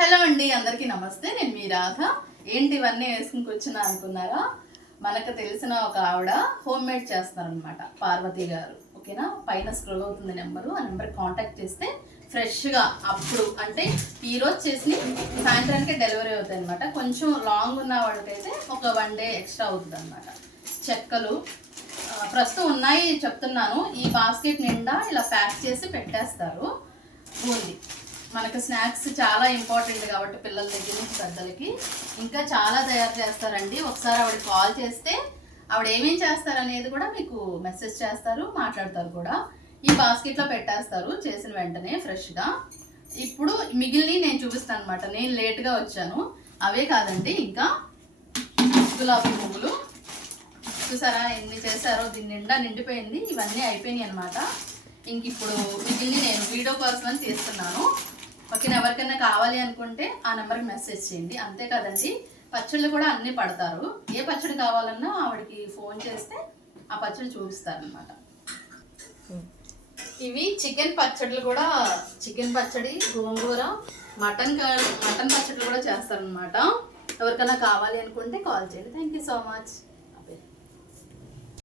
Hello అండి, అందరికీ నమస్తే. నేను మీ రాధ. ఏంటి ఇవన్నీ వేసుకుని కూర్చున్నా అనుకున్నారా? మనకు తెలిసిన ఒక ఆవిడ హోమ్ మేడ్ చేస్తారనమాట, పార్వతి గారు. ఓకేనా? పైన స్క్రోల్ అవుతుంది నెంబరు. ఆ నెంబర్కి కాంటాక్ట్ చేస్తే ఫ్రెష్గా అప్పుడు అంటే ఈరోజు చేసి సాయంత్రానికి డెలివరీ అవుతాయి అనమాట. కొంచెం లాంగ్ ఉన్న వాళ్ళకైతే ఒక 1 డే ఎక్స్ట్రా అవుతుంది అనమాట. చెక్కలు ప్రస్తుతం ఉన్నాయి చెప్తున్నాను. ఈ బాస్కెట్ నిండా ఇలా ప్యాక్ చేసి పెట్టేస్తారు. బూందీ మనకు స్నాక్స్ చాలా ఇంపార్టెంట్ కాబట్టి పిల్లల దగ్గర నుంచి పెద్దలకి ఇంకా చాలా తయారు చేస్తారండి. ఒకసారి ఆవిడ కాల్ చేస్తే ఆవిడ ఏమేం చేస్తారనేది కూడా మీకు మెసేజ్ చేస్తారు, మాట్లాడతారు కూడా. ఈ బాస్కెట్లో పెట్టేస్తారు చేసిన వెంటనే ఫ్రెష్గా. ఇప్పుడు మిగిలిన నేను చూపిస్తాను అనమాట. నేను లేట్గా వచ్చాను. అవే కాదండి, ఇంకా గులాబీ పువ్వులు చూసారా ఎన్ని చేశారో, దీని నిండా నిండిపోయింది. ఇవన్నీ అయిపోయినాయి అనమాట. ఇంక ఇప్పుడు మిగిలిన నేను వీడియో కోసమని తీస్తున్నాను. ఓకేనా? ఎవరికైనా కావాలి అనుకుంటే ఆ నెంబర్కి మెసేజ్ చేయండి. అంతే కదండి, పచ్చళ్ళు కూడా అన్నీ పడతారు. ఏ పచ్చడి కావాలన్నా ఆవిడకి ఫోన్ చేస్తే ఆ పచ్చడి చూపిస్తారనమాట. ఇవి చికెన్ పచ్చళ్ళు కూడా, చికెన్ పచ్చడి, గోంగూర, మటన్ పచ్చళ్ళు కూడా చేస్తారనమాట. ఎవరికైనా కావాలి అనుకుంటే కాల్ చేయండి. Thank you so much.